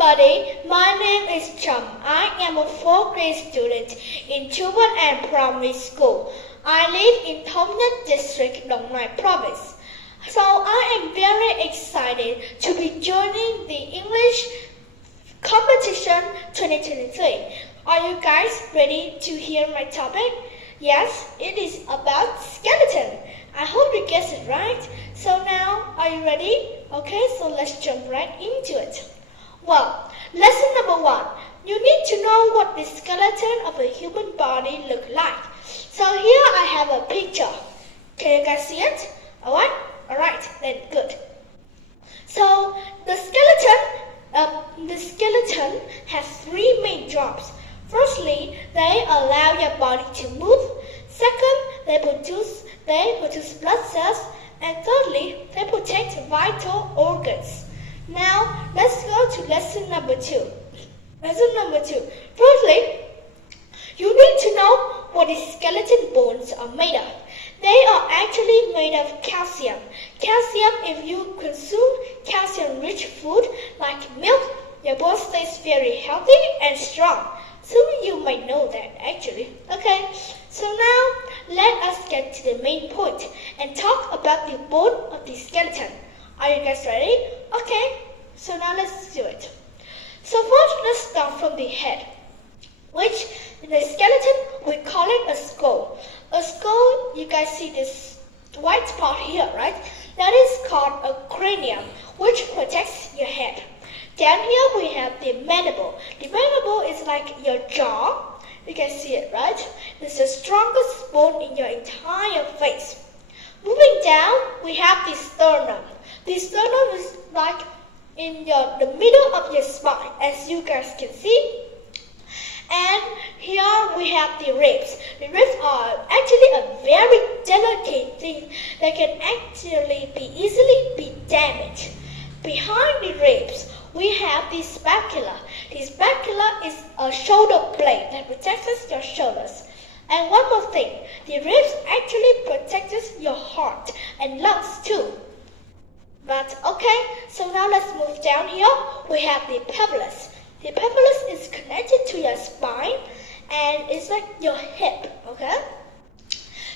everybody, my name is Trâm. I am a 4th grade student in QUČC and Primary School. I live in Thống Nhất District, Đồng Nai Province. So I am very excited to be joining the English competition 2023. Are you guys ready to hear my topic? Yes, it is about skeleton. I hope you guessed it right. So now, are you ready? Okay, so let's jump right into it. Well, lesson number 1. You need to know what the skeleton of a human body look like. So here I have a picture. Can you guys see it? Alright, then good. So the skeleton has 3 main jobs. Firstly, they allow your body to move. Second, they produce blood cells. And thirdly, they protect vital organs. Now, let's go to lesson number 2. Lesson number 2. Firstly, you need to know what the skeleton bones are made of. They are actually made of calcium. Calcium, if you consume calcium-rich food like milk, your bone stays very healthy and strong. Some of you might know that actually. Okay, so now let us get to the main point and talk about the bone of the skeleton. Are you guys ready? Okay, so now let's do it. So first, let's start from the head, which in the skeleton we call it a skull. A skull, you guys see this white part here, right? That is called a cranium, which protects your head. Down here we have the mandible. The mandible is like your jaw. You can see it, right? It's the strongest bone in your entire face. Moving down, we have the sternum. The sternum is like in the middle of your spine, as you guys can see. And here we have the ribs. The ribs are actually a very delicate thing that can actually easily be damaged. Behind the ribs, we have the scapula. The scapula is a shoulder blade that protects your shoulders. And one more thing, the ribs actually protects your heart and lungs too. But okay, so now let's move down here. We have the pelvis. The pelvis is connected to your spine and it's like your hip, okay?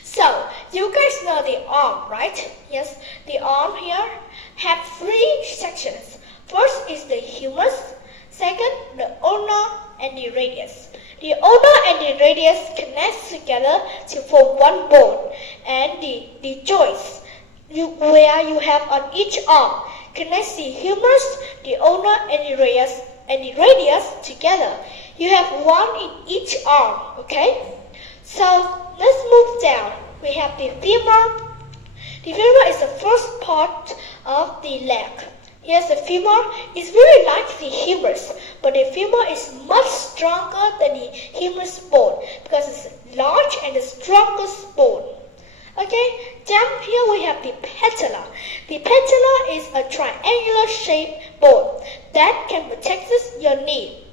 So, you guys know the arm, right? Yes, the arm here have 3 sections. First is the humerus, second the ulna and the radius. The ulna and the radius connect together to form one bone, and the joints where you have on each arm connects the humerus, the ulna and the radius together. You have one in each arm, okay? So let's move down. We have the femur. The femur is the first part of the leg. Yes, the femur is very like the humerus, but the femur is much stronger than the humerus bone because it's large and the strongest bone. Okay, down here we have the patella. The patella is a triangular shaped bone that can protect your knee.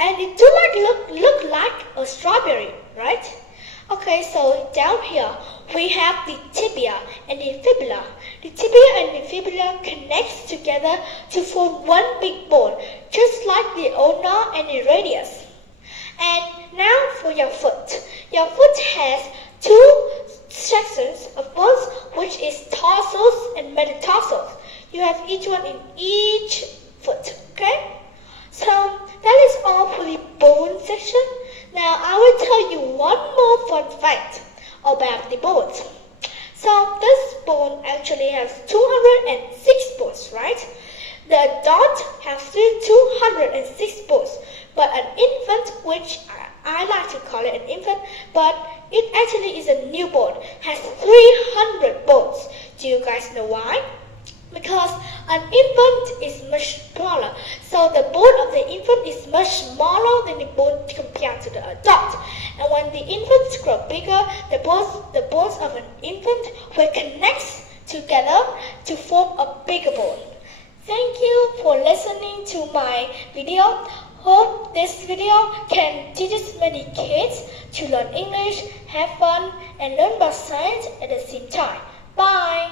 And it look like a strawberry, right? Okay, so down here we have the tibia and the fibula. The tibia and the fibula connect together to form one big bone, just like the ulna and the radius. And now for your foot. Your foot has 2 sections of bones, which is tarsals and metatarsals. You have each one in each foot, okay? So that is all for the bone section. Now I will tell you one more fun fact about the bones. So this bone actually has 206 bones, right? The adult has 206 bones, but an infant, which I like to call it an infant, but it actually is a newborn, has 300 bones. Do you guys know why? Because an infant is much smaller, so the bone of the infant is much smaller than the bone compared to the adult. And when the infants grow bigger, the bones of an infant will connect together to form a bigger bone. Thank you for listening to my video. Hope this video can teach as many kids to learn English, have fun, and learn about science at the same time. Bye!